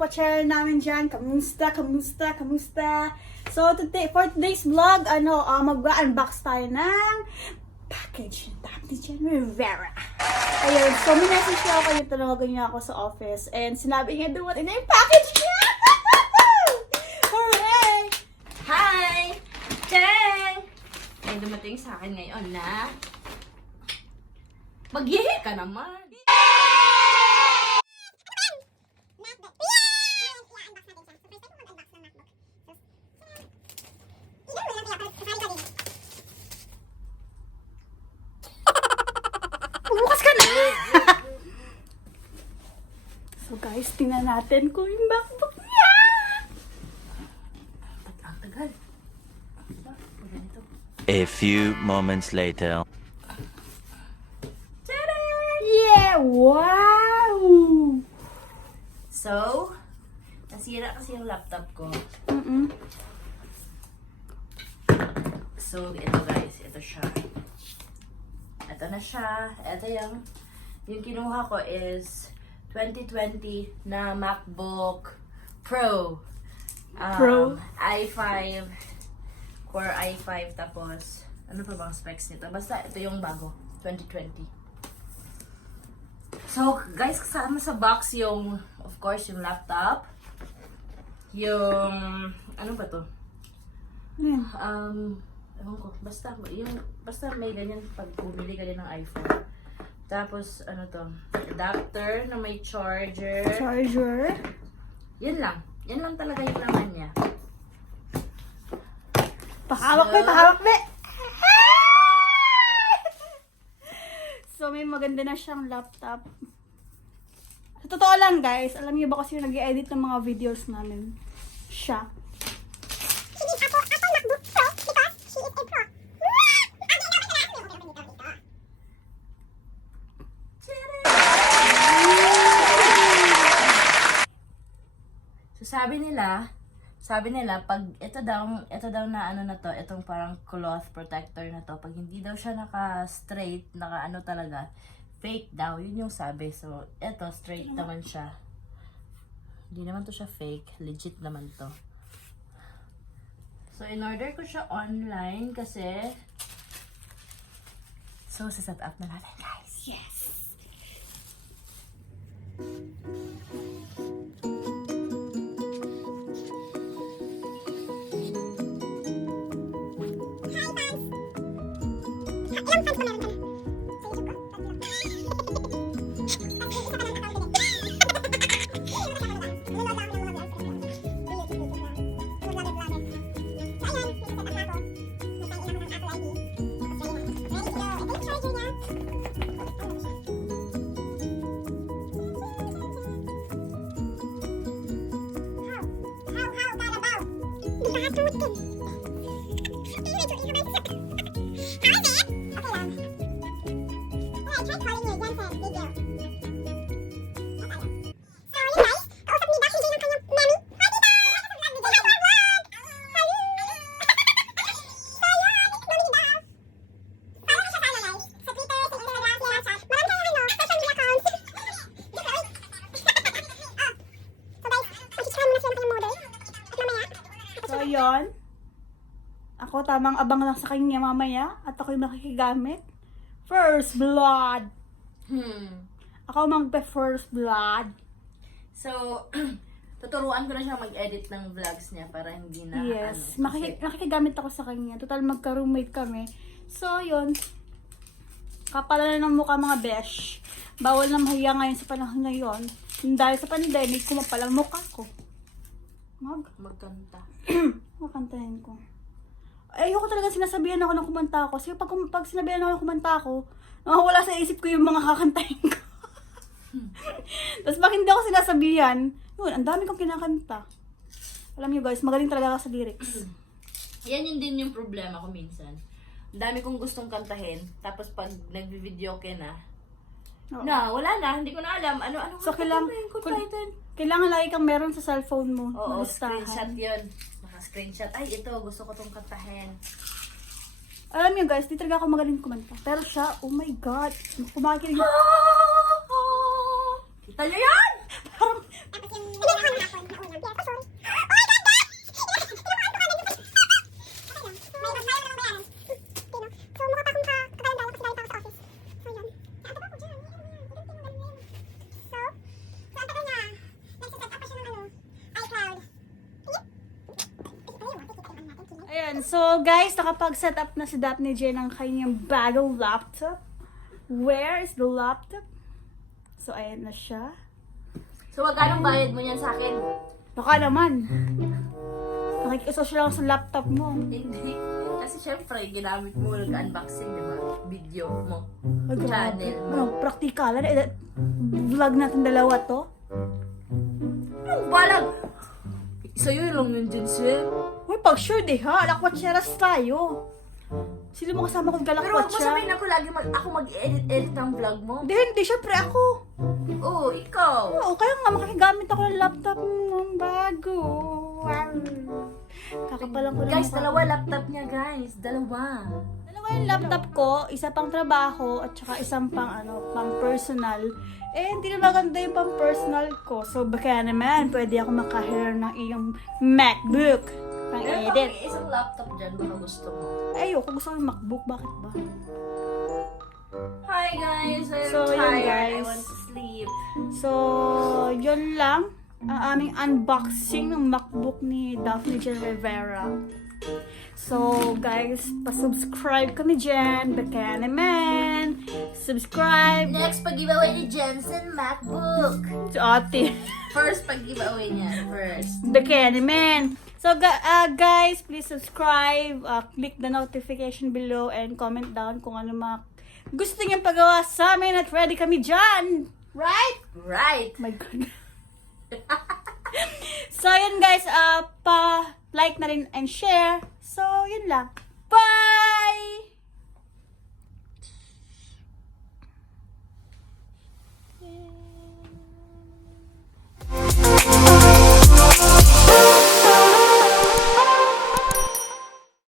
Lakwatsera namin dyan. Kamusta? So, for today's vlog, mag-unbox tayo ng package ng Dapti Jen Rivera. Ayun, so minessage niya ako, yung tanawagan niya ako sa office, and sinabi niya, dumating na yung package niya! Hooray! Hi! Cheng! May dumating sa akin ngayon na maghihi ka naman. Bukas ka na! So guys, tingnan natin kung yung MacBook niya! Ang tagal. A few moments later. Yeah! Wow! So, nasira kasi yung laptop ko. So, ito guys, ito siya. Ito na siya. Ito yung kinuha ko is 2020 na MacBook Pro. i5, Core i5, tapos, ano pa bang specs nito? Basta, ito yung bago, 2020. So, guys, kasama sa box yung, of course, yung laptop. Yung, ano ba to? Ewan ko, basta may ganyan pag bumili ka din ng iPhone. Tapos, ano to? Adapter na may charger. Yan lang talaga yung laman niya. Pahawak be! So, may maganda na siyang laptop. Sa totoo lang guys, alam niyo ba kasi yung nag-i-edit ng mga videos namin? Siya. Hindi ako MacBook Pro because she is a pro. So, sabi nila, pag ito daw na ano na to, itong parang cloth protector na to, pag hindi daw siya naka-straight, naka-ano talaga, fake daw, yun yung sabi. So, ito, straight naman siya. Hindi naman to siya fake, legit naman to. So, in-order ko siya online kasi, so, set up na natin, guys. Yes! So, yun. Ako tamang abang lang sa kanya mamaya. At ako yung makikigamit. First blood. Ako magpe-first blood. So, tuturuan ko na siya mag-edit ng vlogs niya para hindi na Yes. ano. Makikigamit ako sa kanya. Total magka-roommate kami. So, yun. Kapala na ng mukha mga besh. Bawal na mahiya ngayon sa panahon ngayon. Dahil sa pandemic, kumapalang mukha ko. Magkanta. Makantahin ko. Ayoko talaga sinasabihan ako ng kumanta ako. Kasi pag sinabihan ako ng kumanta ako, nakawala sa isip ko yung mga kakantahin ko. Tapos pag hindi ako sinasabihan, yun, ang dami kong kinakanta. Alam niyo guys, magaling talaga ako sa lyrics. Yan yun din yung problema ko minsan. Ang dami kong gustong kantahin, tapos pag nag-video ka na, wala na, hindi ko na alam. Ano So, kailangan lagi kang meron sa cellphone mo. Oo, screenshot yun. Naka-screenshot. Ay, ito, gusto ko tong kantahin. Alam niyo guys, di talaga ako magaling kumanta. Pero siya, oh my God, kumakilig. Kita niyo yan! Parang, So, guys, nakapag-set up na si Daphne J ng kanyang bagong laptop. Where is the laptop? So, ayan na siya. So, magkano bayad mo niyan sa akin? Baka naman. Nakikisosyo lang sa laptop mo. Hindi. Kasi syempre, ginamit mo nag-unboxing, di ba? Video mo. Ay, grabe. Channel mo. Ano, praktikalan. Vlog natin dalawa to. Anong balag? Sa'yo lang yun dyan, sir. Uy, pag sure di ha. Lakwatsera tayo. Sino mo kasama kong Pero wag mo galakwatsa? sabihin ako lagi ako mag-edit ng vlog mo. Hindi. Syempre ako. Oo, ikaw. Oo, kaya nga makikigamit ako ng laptop mong bago. Wow. Kakapalang ko lang Guys, mukha. dalawa laptop niya, guys. Dalawa. Dalawa yung laptop ko, isa pang trabaho at saka isang pang personal. Eh, hindi na maganda yung pang personal ko. So, baka naman, pwede ako makahire ng iyong MacBook. Pang Meron edit. pang isang laptop dyan, baka gusto mo. Ay, ayoko, gusto ko yung MacBook. Bakit ba? Hi guys, I'm So, yun, tired. I guys. want to sleep. So, yun lang. Ang aming unboxing ng MacBook ni Daphne Jen Rivera. So, guys, pa-subscribe kami dyan. Baka naman. Subscribe. Next, pag-giveaway ni Jensen MacBook. Si ate. First, pag-giveaway niya. First. Baka naman. So, guys, please subscribe. Click the notification below and comment down kung ano mga gusto niyong pagawa sa amin at ready kami dyan. Right? Right. My God. So, yun guys, pa-like na rin and share. So, yun lang.